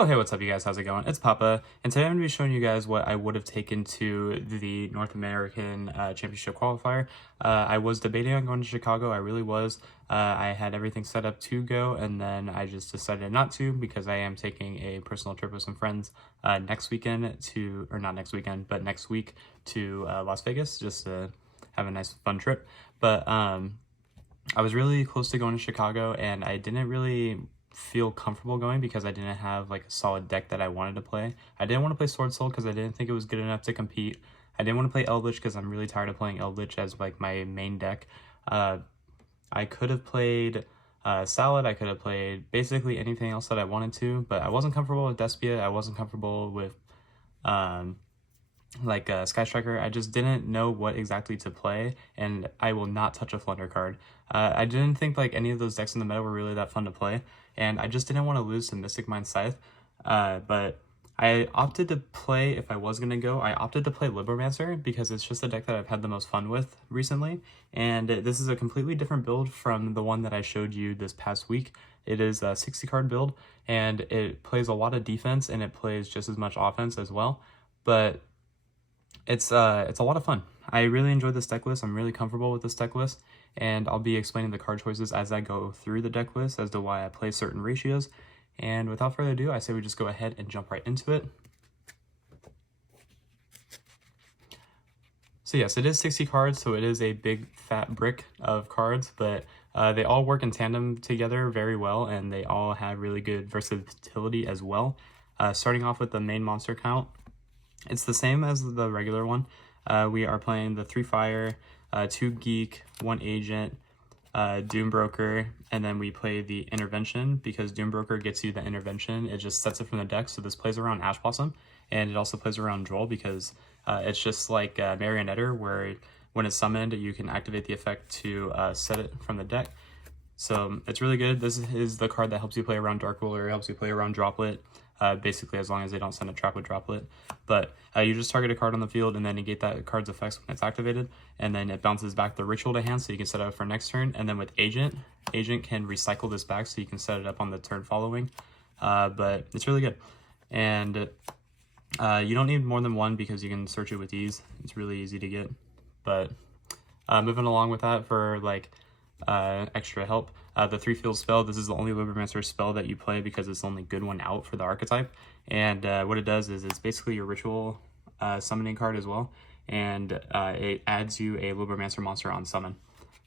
Oh, hey, what's up, you guys? How's it going? It's Papa, and today I'm going to be showing you guys what I would have taken to the North American Championship qualifier. I was debating on going to Chicago. I really was. I had everything set up to go, and then I just decided not to because I am taking a personal trip with some friends next weekend to, or not next weekend, but next week to Las Vegas, just to have a nice, fun trip. But I was really close to going to Chicago, and I didn't really feel comfortable going because I didn't have like a solid deck that I wanted to play. I didn't want to play Sword Soul because I didn't think it was good enough to compete. I didn't want to play Eldritch because I'm really tired of playing Eldritch as like my main deck. I could have played Salad. I could have played basically anything else that I wanted to, but I wasn't comfortable with Despia. I wasn't comfortable with Sky Striker. I just didn't know what exactly to play, and I will not touch a Flunder card. I didn't think like any of those decks in the meta were really that fun to play, and I just didn't want to lose to Mystic Mind Scythe. But I opted to play, if I was going to go, I opted to play Libromancer because it's just a deck that I've had the most fun with recently, and this is a completely different build from the one that I showed you this past week. It is a 60 card build, and it plays a lot of defense, and it plays just as much offense as well, but it's a lot of fun. I really enjoyed this deck list. I'm really comfortable with this deck list, and I'll be explaining the card choices as I go through the deck list as to why I play certain ratios. And without further ado, I say we just go ahead and jump right into it. So yes, it is 60 cards, so it is a big fat brick of cards, but they all work in tandem together very well, and they all have really good versatility as well. Starting off with the main monster count, it's the same as the regular one. We are playing the 3 Fire, 2 Geek, 1 Agent, Doombroker, and then we play the Intervention because Doombroker gets you the Intervention. It just sets it from the deck, so this plays around Ash Blossom, and it also plays around Droll because it's just like Marionetter, where when it's summoned, you can activate the effect to set it from the deck. So it's really good. This is the card that helps you play around Dark Ruler, helps you play around Droplet, basically as long as they don't send a trap with Droplet. But you just target a card on the field and then negate that card's effects when it's activated, and then it bounces back the Ritual to hand so you can set it up for next turn. And then with Agent can recycle this back so you can set it up on the turn following. But it's really good. And you don't need more than one because you can search it with ease. It's really easy to get. But moving along with that for like extra help, the 3 Field spell, this is the only Libromancer spell that you play because it's the only good one out for the archetype, and what it does is it's basically your ritual summoning card as well, and it adds you a Libromancer monster on summon,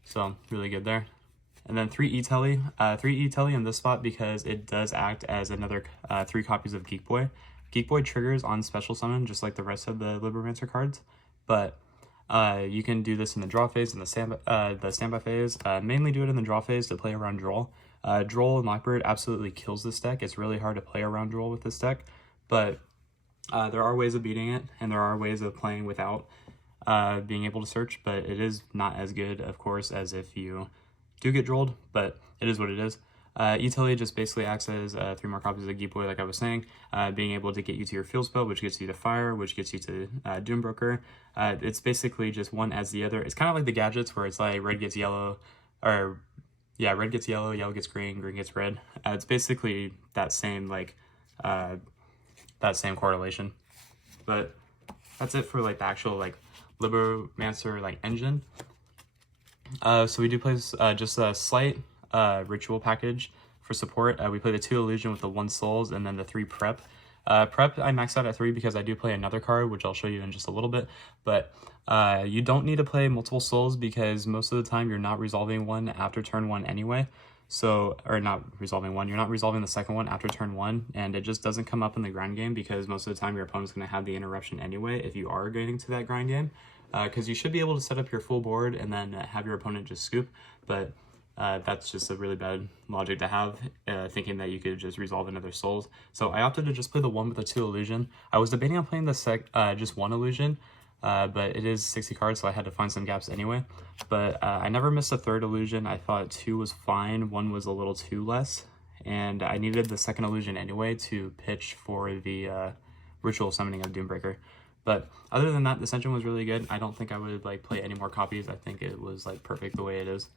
so really good there. And then 3 E-Telly, 3 E-Telly in this spot because it does act as another 3 copies of Geek Boy. Geek Boy triggers on special summon just like the rest of the Libromancer cards, but you can do this in the draw phase and the standby phase. Mainly do it in the draw phase to play around Droll. Droll and Lockbird absolutely kills this deck. It's really hard to play around Droll with this deck, but there are ways of beating it, and there are ways of playing without being able to search, but it is not as good, of course, as if you do get Drolled, but it is what it is. E-Telly just basically acts as 3 more copies of Geek Boy, like I was saying, being able to get you to your field spell, which gets you to Fire, which gets you to Doombroker. It's basically just one as the other. It's kind of like the gadgets where it's like red gets yellow, or yeah, red gets yellow, yellow gets green, green gets red. It's basically that same like that same correlation. But that's it for like the actual like Libromancer like engine. So we do play just a slight ritual package for support. We play the 2 Illusion with the 1 Souls and then the 3 Prep. Prep I maxed out at 3 because I do play another card, which I'll show you in just a little bit, but you don't need to play multiple Souls because most of the time you're not resolving one after turn 1 anyway. So, or not resolving one, you're not resolving the second one after turn 1, and it just doesn't come up in the grind game because most of the time your opponent's going to have the interruption anyway if you are getting to that grind game, because you should be able to set up your full board and then have your opponent just scoop, but that's just a really bad logic to have, thinking that you could just resolve another Souls. So I opted to just play the 1 with the 2 Illusion. I was debating on playing the just 1 Illusion, but it is 60 cards, so I had to find some gaps anyway. But I never missed a 3rd Illusion. I thought 2 was fine, 1 was a little too less, and I needed the 2nd Illusion anyway to pitch for the ritual summoning of Doombreaker. But other than that, this engine was really good. I don't think I would like play any more copies. I think it was like perfect the way it is.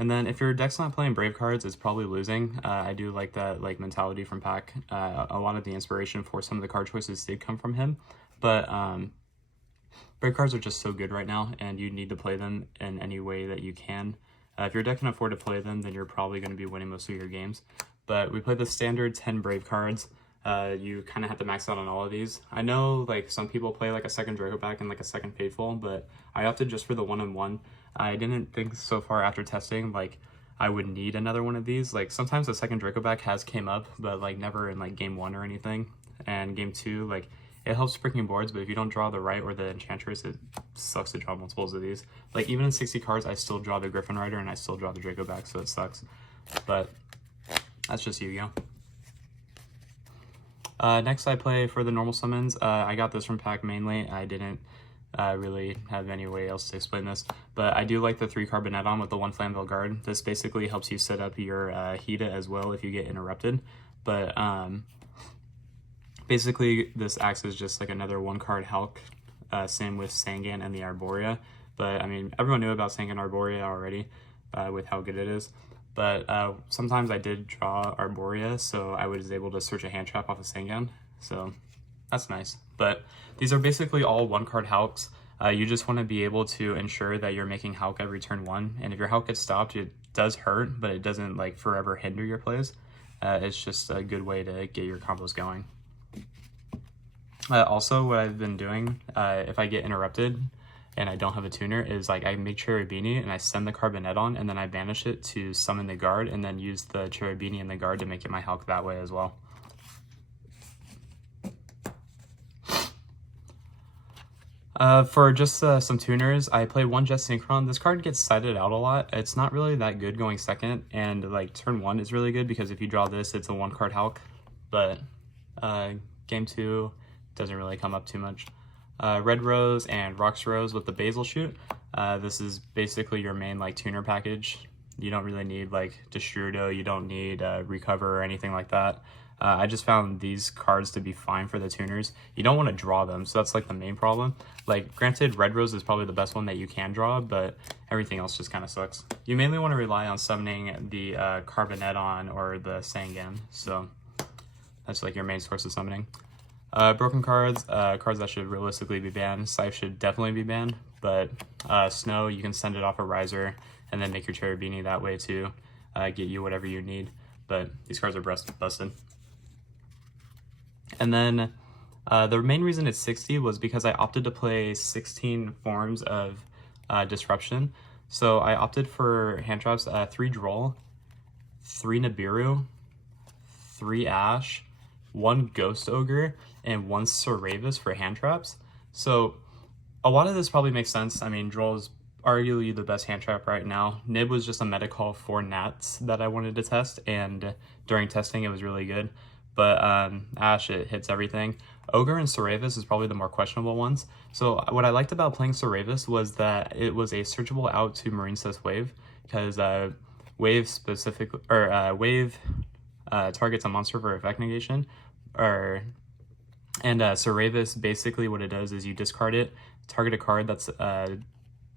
And then if your deck's not playing Brave cards, it's probably losing. I do like that like mentality from Pack. A lot of the inspiration for some of the card choices did come from him, but Brave cards are just so good right now, and you need to play them in any way that you can. If your deck can afford to play them, then you're probably going to be winning most of your games. But we play the standard 10 Brave cards. You kind of have to max out on all of these. I know like some people play like a second Draco Pack and like a second Faithful, but I opted just for the 1-on-1. I didn't think so far after testing like I would need another one of these. Like sometimes the second Draco Pack has came up, but like never in like game 1 or anything. And game 2, like it helps breaking boards, but if you don't draw the right or the Enchantress, it sucks to draw multiples of these. Like even in 60 cards, I still draw the Griffin Rider and I still draw the Draco Pack, so it sucks. But that's just Yu-Gi-Oh! Next I play for the normal summons. I got this from Pack mainly. I didn't really have any way else to explain this, but I do like the 3 Carbonetton with the 1 Flamvell Guard. This basically helps you set up your Hida as well if you get interrupted, but basically this acts as just like another 1-card Hulk, same with Sangan and the Arborea, but I mean everyone knew about Sangan Arborea already with how good it is. But sometimes I did draw Arborea, so I was able to search a hand trap off of Sangan, so that's nice. But these are basically all 1-card Hulks. You just want to be able to ensure that you're making Hulk every turn 1, and if your Hulk gets stopped, it does hurt, but it doesn't like forever hinder your plays. It's just a good way to get your combos going. Also, what I've been doing, if I get interrupted, and I don't have a tuner, is like I make Cherubini and I send the Carbonetton and then I banish it to summon the guard and then use the Cherubini and the guard to make it my Hulk that way as well. For just some tuners, I play 1 Jet Synchron. This card gets sided out a lot. It's not really that good going second, and like turn 1 is really good because if you draw this, it's a 1-card Hulk, but game 2 doesn't really come up too much. Red Rose and Rocks Rose with the Basil Shoot. This is basically your main like tuner package. You don't really need like Destrodo, you don't need Recover or anything like that. I just found these cards to be fine for the tuners. You don't want to draw them, so that's like the main problem. Like granted, Red Rose is probably the best one that you can draw, but everything else just kind of sucks. You mainly want to rely on summoning the Carbonetton or the Sangan, so that's like your main source of summoning. Broken cards, cards that should realistically be banned. Scythe should definitely be banned, but Snow, you can send it off a Riser and then make your Cherubini that way to get you whatever you need, but these cards are busted. And then the main reason it's 60 was because I opted to play 16 forms of Disruption. So I opted for hand traps, 3 Droll, 3 Nibiru, 3 Ash, 1 Ghost Ogre, and 1 Saravis for hand traps. So a lot of this probably makes sense. I mean, Droll is arguably the best hand trap right now. Nib was just a meta call for NATS that I wanted to test, and during testing it was really good. But Ash, it hits everything. Ogre and Saravis is probably the more questionable ones. So what I liked about playing Saravis was that it was a searchable out to Marine Cess Wave, because Wave specific or Wave targets a monster for effect negation, and Saravis, basically what it does is you discard it, target a card that's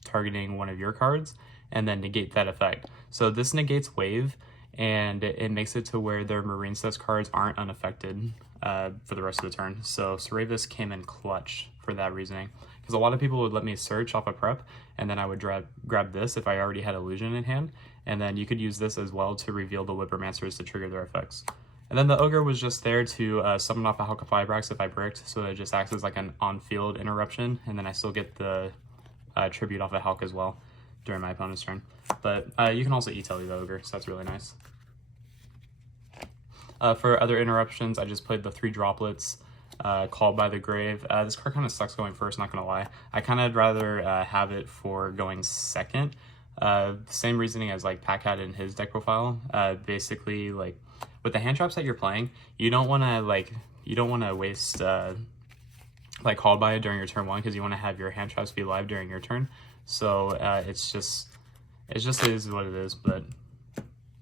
targeting one of your cards, and then negate that effect. So this negates Wave, and it makes it to where their Marine Cess cards aren't unaffected for the rest of the turn. So Saravis came in clutch for that reasoning, because a lot of people would let me search off a prep, and then I would grab this if I already had Illusion in hand, and then you could use this as well to reveal the Libromancers to trigger their effects. And then the Ogre was just there to summon off a Hulk of Flybrax if I bricked, so it just acts as like an on-field interruption, and then I still get the tribute off a Hulk as well during my opponent's turn. But you can also E-Telly the Ogre, so that's really nice. For other interruptions, I just played the 3 Droplets, Called by the Grave. This card kind of sucks going first, not gonna lie. I kind of rather have it for going second. Same reasoning as like Pack had in his deck profile. Basically, like with the hand traps that you're playing, you don't want to waste like Called by it during your turn 1, because you want to have your hand traps be live during your turn. So it just is what it is, but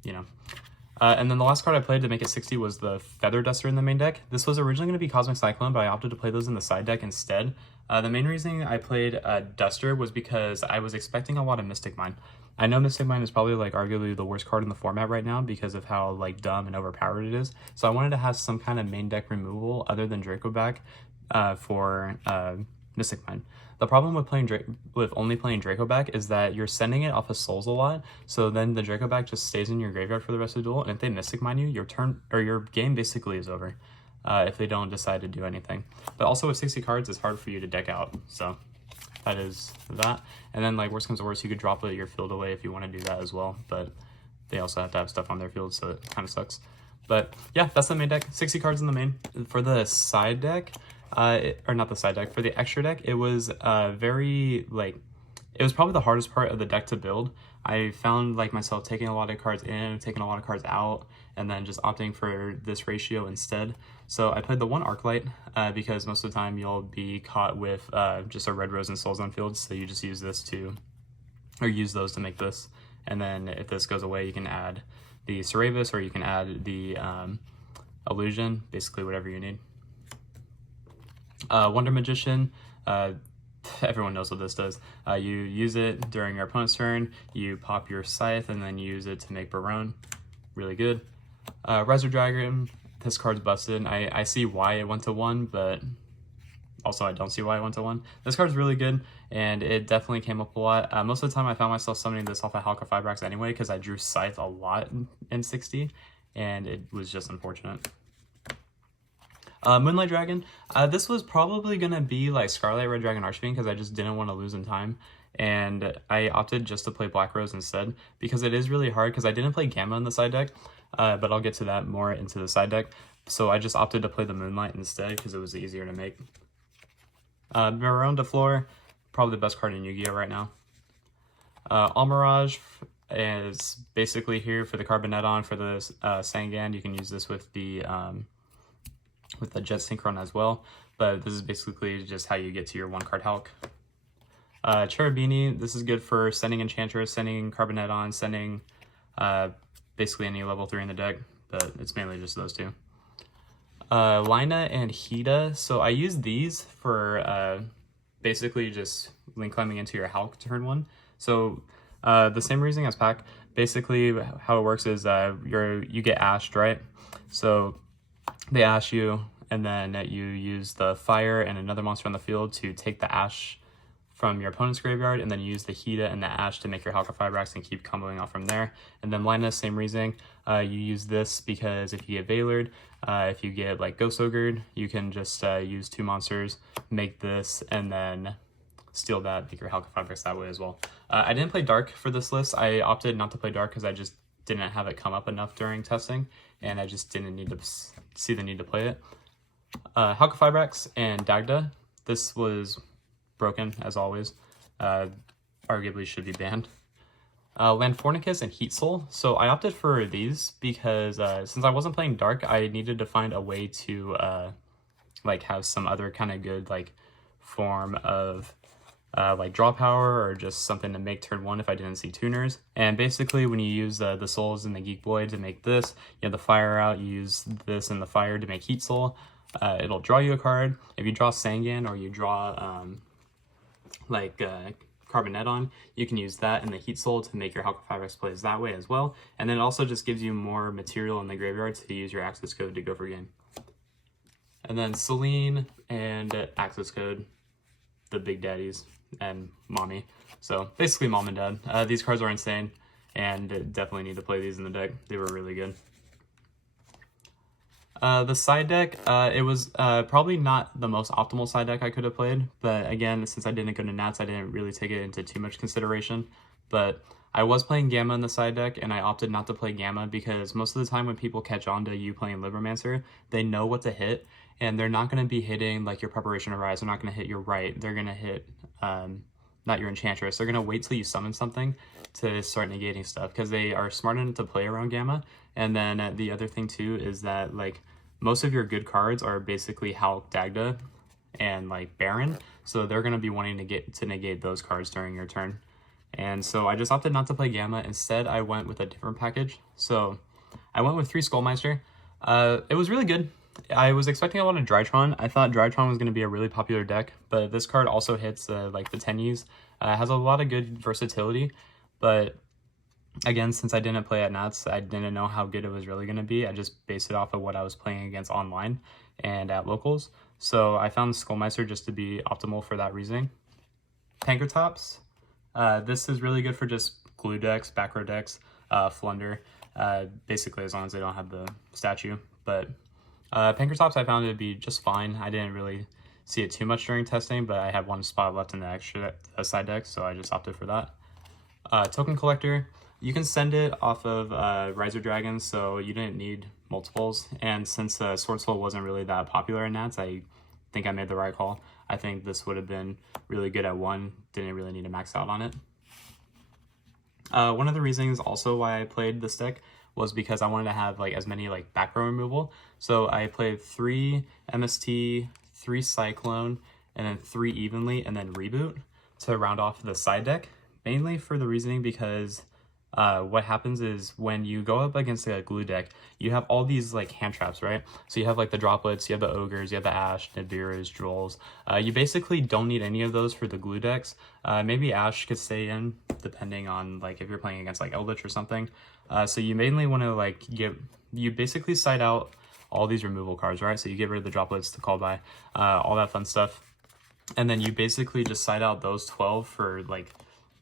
you know. And then the last card I played to make it 60 was the Feather Duster in the main deck. This was originally going to be Cosmic Cyclone, but I opted to play those in the side deck instead. The main reason I played Duster was because I was expecting a lot of Mystic Mine. I know Mystic Mine is probably like arguably the worst card in the format right now because of how like dumb and overpowered it is. So I wanted to have some kind of main deck removal other than Dracoback for Mystic Mine. The problem with only playing Dracoback is that you're sending it off of souls a lot, so then the Dracoback just stays in your graveyard for the rest of the duel, and if they Mystic Mine you, your turn or your game basically is over. If they don't decide to do anything. But also with 60 cards, it's hard for you to deck out, so that is that. And then like worst comes to worst, you could drop your field away if you want to do that as well, but they also have to have stuff on their field, so it kind of sucks. But yeah, that's the main deck. 60 cards in the main. For the side deck, or not the side deck, for the extra deck, it was very like, it was probably the hardest part of the deck to build. I found like myself taking a lot of cards in, taking a lot of cards out, and then just opting for this ratio instead. So I played the one Arclight because most of the time you'll be caught with just a Red Rose and Souls on field, so you just use this to, or use those to make this. And then if this goes away, you can add the Ceravis, or you can add the Illusion, basically whatever you need. Wonder Magician, everyone knows what this does. You use it during your opponent's turn, you pop your Scythe, and then you use it to make Barone. Really good. Riser Dragon, this card's busted. I see why it went to 1, but also I don't see why it went to 1. This card's really good, and it definitely came up a lot. Most of the time I found myself summoning this off of Halka-Fibrax anyway, because I drew Scythe a lot in 60, and it was just unfortunate. Moonlight Dragon, this was probably going to be like Scarlet Red Dragon Archfiend because I just didn't want to lose in time, and I opted just to play Black Rose instead because it is really hard because I didn't play Gamma in the side deck, but I'll get to that more into the side deck. So I just opted to play the Moonlight instead because it was easier to make. Baronne de Fleur, probably the best card in Yu-Gi-Oh right now. Almirage is basically here for the Carboneton, for the Sangan. You can use this with the Jet Synchron as well, but this is basically just how you get to your 1-card Hulk. Cherubini, this is good for sending Enchantress, sending Carboneton, sending basically any level 3 in the deck, but it's mainly just those two. Lina and Hida, so I use these for basically just link climbing into your Hulk turn 1. So the same reasoning as Pack. Basically how it works is you get ashed, right? So they ash you, and then you use the fire and another monster on the field to take the ash from your opponent's graveyard, and then you use the Hida and the ash to make your Halka-Fibrax and keep comboing off from there. And then Lina, same reasoning. You use this because if you get Veilered, if you get like Ghost Ogred, you can just use 2 monsters, make this, and then steal that, make your Halka-Fibrax that way as well. I didn't play Dark for this list. I opted not to play Dark because I just didn't have it come up enough during testing, and I just didn't need to see the need to play it. Halka-Fibrax and Dagda, this was broken as always. Arguably should be banned. Landfornicus and Heat Soul. So I opted for these because since I wasn't playing Dark, I needed to find a way to like have some other kind of good like form of like draw power, or just something to make turn 1 if I didn't see tuners. And basically when you use the souls and the Geek Blade to make this, you have the fire out, you use this and the fire to make Heat Soul. It'll draw you a card. If you draw Sangan, or you draw Carboneton, you can use that and the Heat Soul to make your Halka-Fibrax plays that way as well. And then it also just gives you more material in the graveyard to use your access code to go for game. And then Celine and access code, the big daddies, and mommy. So basically mom and dad. These cards are insane, and definitely need to play these in the deck. They were really good. The side deck, it was probably not the most optimal side deck I could have played, but again, since I didn't go to NATS, I didn't really take it into too much consideration. But I was playing Gamma in the side deck, and I opted not to play Gamma because most of the time when people catch on to you playing Libromancer, they know what to hit, and they're not going to be hitting like your Preparation of Rise. They're not going to hit your Right. They're going to hit not your Enchantress. They're going to wait till you summon something to start negating stuff because they are smart enough to play around Gamma. And then the other thing too is that like most of your good cards are basically Hulk, Dagda, and like Baron, so they're going to be wanting to negate those cards during your turn. And so I just opted not to play Gamma. Instead, I went with a different package. So I went with 3 Skullmeister. It was really good. I was expecting a lot of Drytron. I thought Drytron was going to be a really popular deck, but this card also hits like the 10Es. Has a lot of good versatility, but again, since I didn't play at NATS, I didn't know how good it was really going to be. I just based it off of what I was playing against online and at locals. So I found Skullmeister just to be optimal for that reasoning. Pankratops. This is really good for just glue decks, back row decks, Flunder, basically as long as they don't have the statue. But Pankratops I found it to be just fine. I didn't really see it too much during testing, but I had one spot left in the extra side deck, so I just opted for that. Token Collector, you can send it off of Riser Dragons, so you didn't need multiples. And since Sword Soul wasn't really that popular in Nats, I think I made the right call. I think this would have been really good at 1. Didn't really need to max out on it. One of the reasons also why I played this deck was because I wanted to have like as many like back row removal. So I played 3 MST, 3 Cyclone, and then 3 Evenly, and then Reboot to round off the side deck. Mainly for the reasoning because what happens is when you go up against a glue deck, you have all these like hand traps, right? So you have like the droplets, you have the ogres, you have the Ash, Nibiru's, Drolls. You basically don't need any of those for the glue decks. Maybe Ash could stay in depending on like if you're playing against like Eldritch or something. So you mainly want to like you basically side out all these removal cards, right? So you get rid of the droplets to call by, all that fun stuff. And then you basically just side out those 12 for like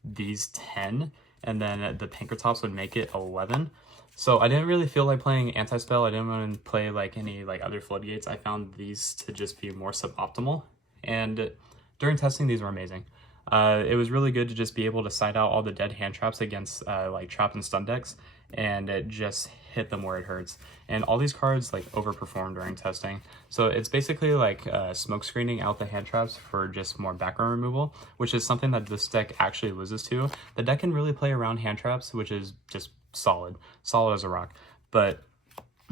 these 10, and then the Pankratops would make it 11. So I didn't really feel like playing anti-spell. I didn't want to play like any like other floodgates. I found these to just be more suboptimal, and during testing these were amazing. It was really good to just be able to side out all the dead hand traps against like trap and stun decks, and it just hit them where it hurts. And all these cards like overperform during testing. So it's basically like smoke screening out the hand traps for just more background removal, which is something that this deck actually loses to. The deck can really play around hand traps, which is just solid as a rock. But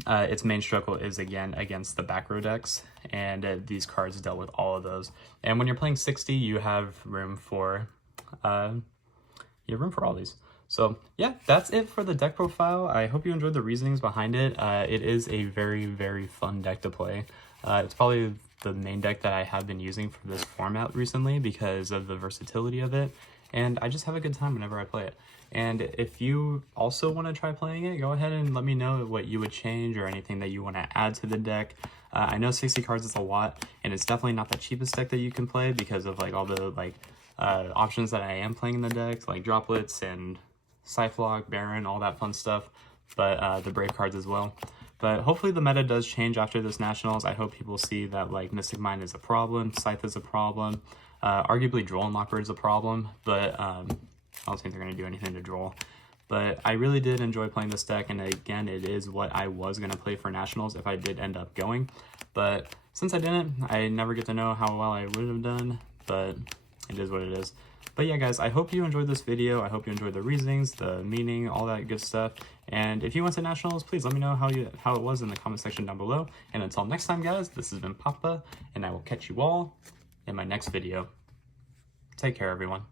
its main struggle is again against the back row decks, and these cards dealt with all of those. And when you're playing 60, you have room for all these. So yeah, that's it for the deck profile. I hope you enjoyed the reasonings behind it. It is a very, very fun deck to play. It's probably the main deck that I have been using for this format recently because of the versatility of it, and I just have a good time whenever I play it. And if you also want to try playing it, go ahead and let me know what you would change or anything that you want to add to the deck. I know 60 cards is a lot, and it's definitely not the cheapest deck that you can play because of like all the like options that I am playing in the deck, like droplets and Cyflock, Baron, all that fun stuff, but the Brave cards as well. But hopefully the meta does change after this Nationals. I hope people see that like Mystic Mine is a problem, Scythe is a problem, arguably Droll and Lockbird is a problem, but I don't think they're going to do anything to Droll. But I really did enjoy playing this deck, and again, it is what I was going to play for Nationals if I did end up going. But since I didn't, I never get to know how well I would have done, but it is what it is. But yeah, guys, I hope you enjoyed this video. I hope you enjoyed the reasonings, the meaning, all that good stuff. And if you went to Nationals, please let me know how it was in the comment section down below. And until next time, guys, this has been Papa, and I will catch you all in my next video. Take care, everyone.